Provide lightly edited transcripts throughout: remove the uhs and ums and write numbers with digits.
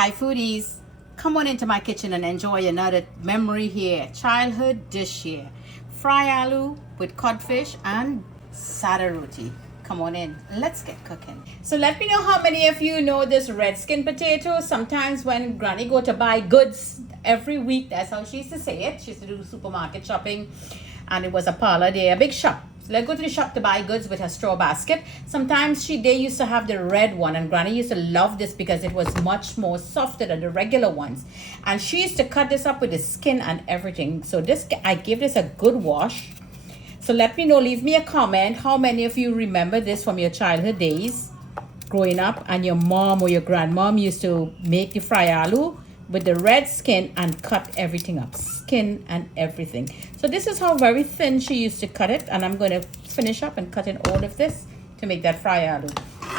Hi foodies, come on into my kitchen and enjoy another memory here, childhood dish here. Fry aloo with codfish and Sada roti. Come on in, let's get cooking. So let me know how many of you know this red skin potato. Sometimes when granny go to buy goods every week, that's how she used to say it. She used to do supermarket shopping and it was a parlor day, a big shop. Let's go to the shop to buy goods with her straw basket. Sometimes they used to have the red one, and granny used to love this because it was much more softer than the regular ones. And she used to cut this up with the skin and everything. So this, I give this a good wash. So let me know, leave me a comment, how many of you remember this from your childhood days growing up, and your mom or your grandmom used to make the fry aloo with the red skin and cut everything up, skin and everything. So this is how very thin she used to cut it, and I'm going to finish up and cut in all of this to make that fry aloo.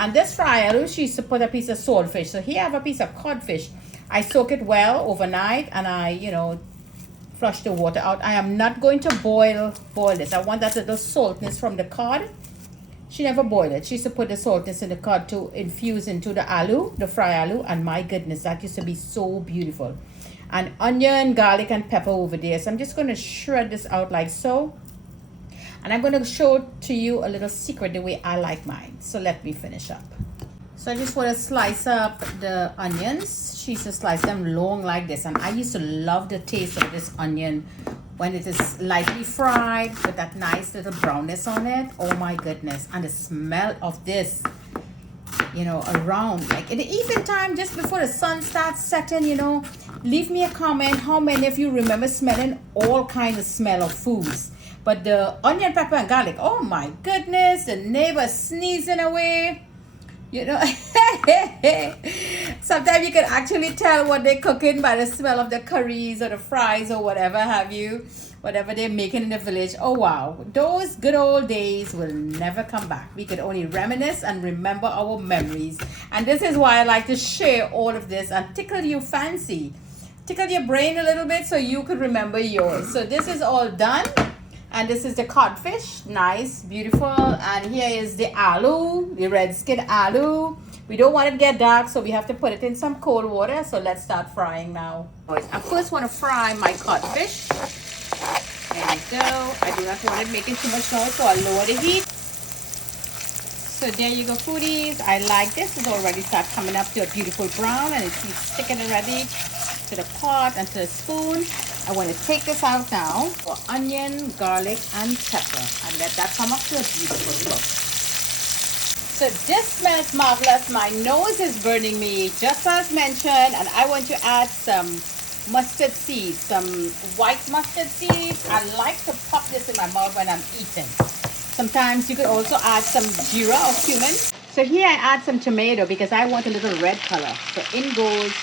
And this fry aloo, she used to put a piece of saltfish. So here I have a piece of codfish. I soak it well overnight, and I flush the water out. I am not going to boil this. I want that little saltness from the cod. She never boiled it. She used to put the saltness in the cod to infuse into the aloo, the fry aloo, and my goodness, that used to be so beautiful. And onion, garlic, and pepper over there. So I'm just going to shred this out like so. And I'm going to show to you a little secret the way I like mine. So let me finish up. So I just want to slice up the onions. She used to slice them long like this. And I used to love the taste of this onion when it is lightly fried with that nice little brownness on it. Oh my goodness. And the smell of this, around like in the evening time, just before the sun starts setting, leave me a comment how many of you remember smelling all kinds of smell of foods. But the onion, pepper, and garlic, oh my goodness, the neighbor sneezing away. Sometimes you can actually tell what they're cooking by the smell of the curries or the fries or whatever have you, whatever they're making in the village. Oh wow, those good old days will never come back. We could only reminisce and remember our memories. And this is why I like to share all of this and tickle you fancy, tickle your brain a little bit so you could remember yours. So this is all done. And this is the codfish, nice, beautiful. And here is the aloo, the red skin aloo. We don't want it to get dark, so we have to put it in some cold water. So let's start frying now. I first want to fry my codfish. There we go. I do not want it making too much noise, so I'll lower the heat. So there you go, foodies. I like this. It's already start coming up to a beautiful brown, and it's sticking already to the pot and to the spoon. I want to take this out now for onion, garlic, and pepper, and let that come up to a beautiful look. So this smells marvelous. My nose is burning me, just as mentioned, and I want to add some mustard seeds, some white mustard seeds. I like to pop this in my mouth when I'm eating. Sometimes you could also add some jeera or cumin. So here I add some tomato because I want a little red color. So in goes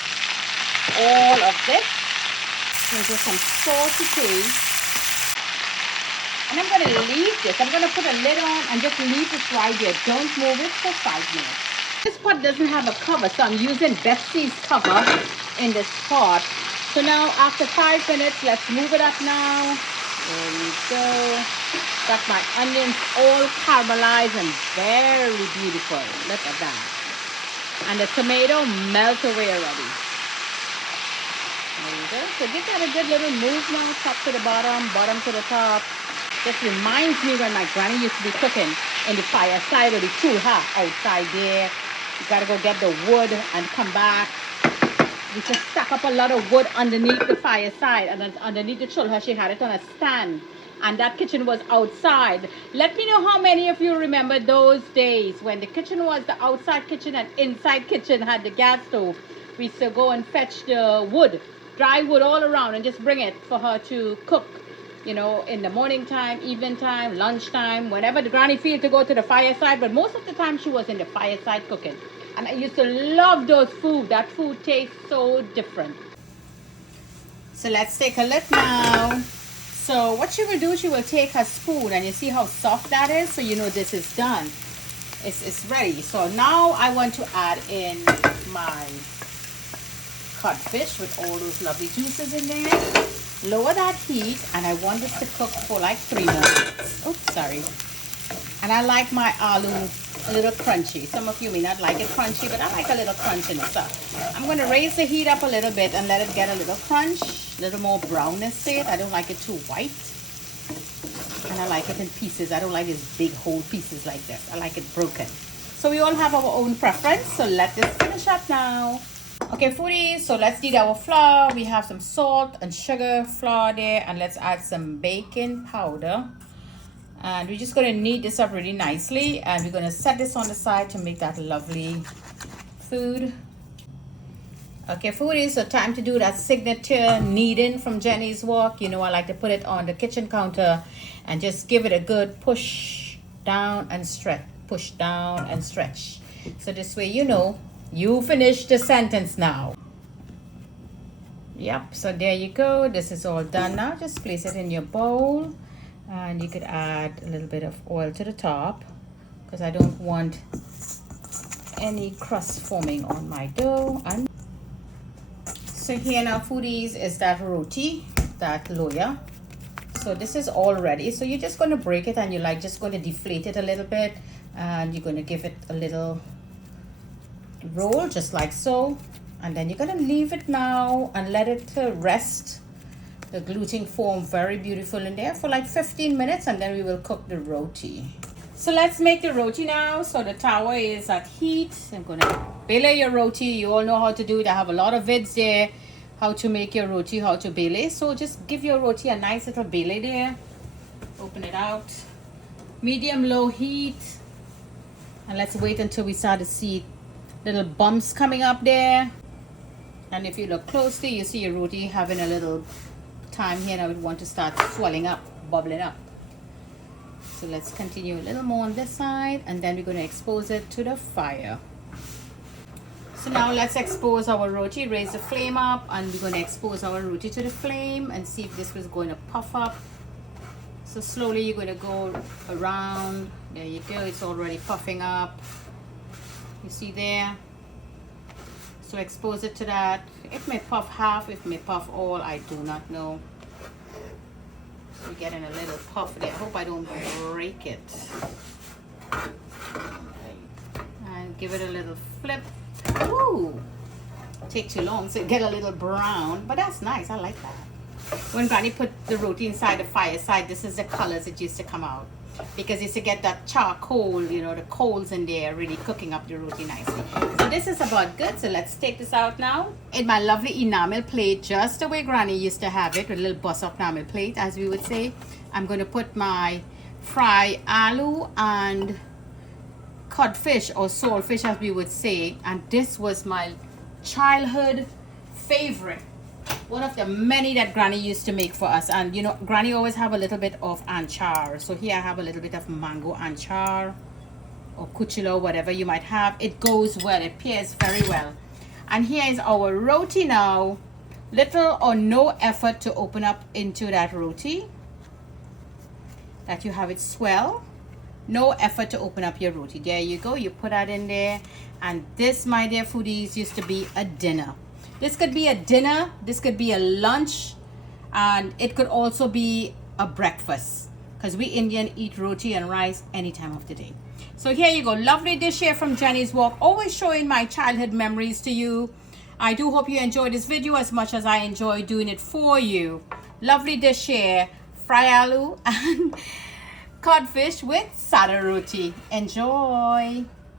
all of this. There's just some salty taste. And I'm going to leave this. I'm going to put a lid on and just leave it right there. Don't move it for 5 minutes. This pot doesn't have a cover, so I'm using Betsy's cover in this pot. So now after 5 minutes, let's move it up now. There we go. Got my onions all caramelized and very beautiful. Look at that. And the tomato melt away already. There you go. So give that a good little move now, top to the bottom, bottom to the top. Just reminds me when my granny used to be cooking in the fireside or the chulha outside there. You gotta go get the wood and come back. We just stack up a lot of wood underneath the fireside, and then underneath the chulha she had it on a stand. And that kitchen was outside. Let me know how many of you remember those days when the kitchen was the outside kitchen and inside kitchen had the gas stove. We used to go and fetch the wood, dry wood all around, and just bring it for her to cook, in the morning time, evening time, lunchtime, whenever the granny feels to go to the fireside. But most of the time she was in the fireside cooking. And I used to love those food. That food tastes so different. So let's take a look now. So what she will do, she will take her spoon, and you see how soft that is? So you know this is done. It's ready. So now I want to add in my codfish with all those lovely juices in there. Lower that heat, and I want this to cook for like 3 minutes. Oops, sorry. And I like my aloo a little crunchy. Some of you may not like it crunchy, but I like a little crunchiness. So I'm going to raise the heat up a little bit and let it get a little crunch, a little more brownness to it. I don't like it too white. And I like it in pieces. I don't like these big whole pieces like this. I like it broken. So we all have our own preference. So let this finish up now. Okay, foodies, so let's knead our flour. We have some salt and sugar flour there, and let's add some baking powder. And we're just going to knead this up really nicely, and we're going to set this on the side to make that lovely food. Okay, foodies, so time to do that signature kneading from Jenny's Walk. You know, I like to put it on the kitchen counter and just give it a good push down and stretch, push down and stretch. So this way, you know, you finished the sentence now. Yep, so there you go. This is all done now. Just place it in your bowl, and you could add a little bit of oil to the top because I don't want any crust forming on my dough. And so here now, foodies, is that roti, that loya. So this is all ready. So you're just going to break it, and you're like just going to deflate it a little bit, and you're going to give it a little roll just like so, and then you're going to leave it now and let it rest. The gluten form very beautiful in there for like 15 minutes, and then we will cook the roti. So let's make the roti now. So the tower is at heat. I'm going to belay your roti. You all know how to do it. I have a lot of vids there how to make your roti, how to belay. So just give your roti a nice little belay there. Open it out, medium low heat, and let's wait until we start to see little bumps coming up there. And if you look closely, you see your roti having a little time here. Now we want to start swelling up, bubbling up. So let's continue a little more on this side, and then we're going to expose it to the fire. So now let's expose our roti. Raise the flame up, and we're going to expose our roti to the flame and see if this was going to puff up. So slowly you're going to go around. There you go, it's already puffing up. You see there? So expose it to that. It may puff half, it may puff all, I do not know. We're getting a little puff there. I hope I don't break it. And give it a little flip. Ooh! Take too long, so it get a little brown, but that's nice. I like that. When Granny put the roti inside the fireside, this is the colors it used to come out. Because it's to get that charcoal, you know, the coals in there really cooking up the roti nicely. So this is about good. So let's take this out now. In my lovely enamel plate, just the way Granny used to have it, with a little bust of enamel plate, as we would say, I'm going to put my fried aloo and codfish, or saltfish as we would say. And this was my childhood favorite. One of the many that Granny used to make for us. And you know, Granny always have a little bit of anchar. So here I have a little bit of mango anchar or cuchillo, whatever you might have. It goes well, it pairs very well. And here is our roti now. Little or no effort to open up into that roti. That you have it swell. No effort to open up your roti. There you go, you put that in there. And this, my dear foodies, used to be a dinner. This could be a dinner, this could be a lunch, and it could also be a breakfast, because we Indian eat roti and rice any time of the day. So here you go, lovely dish here from Jenny's Walk, always showing my childhood memories to you. I do hope you enjoyed this video as much as I enjoy doing it for you. Lovely dish here, fry aloo and codfish with Sada roti. Enjoy!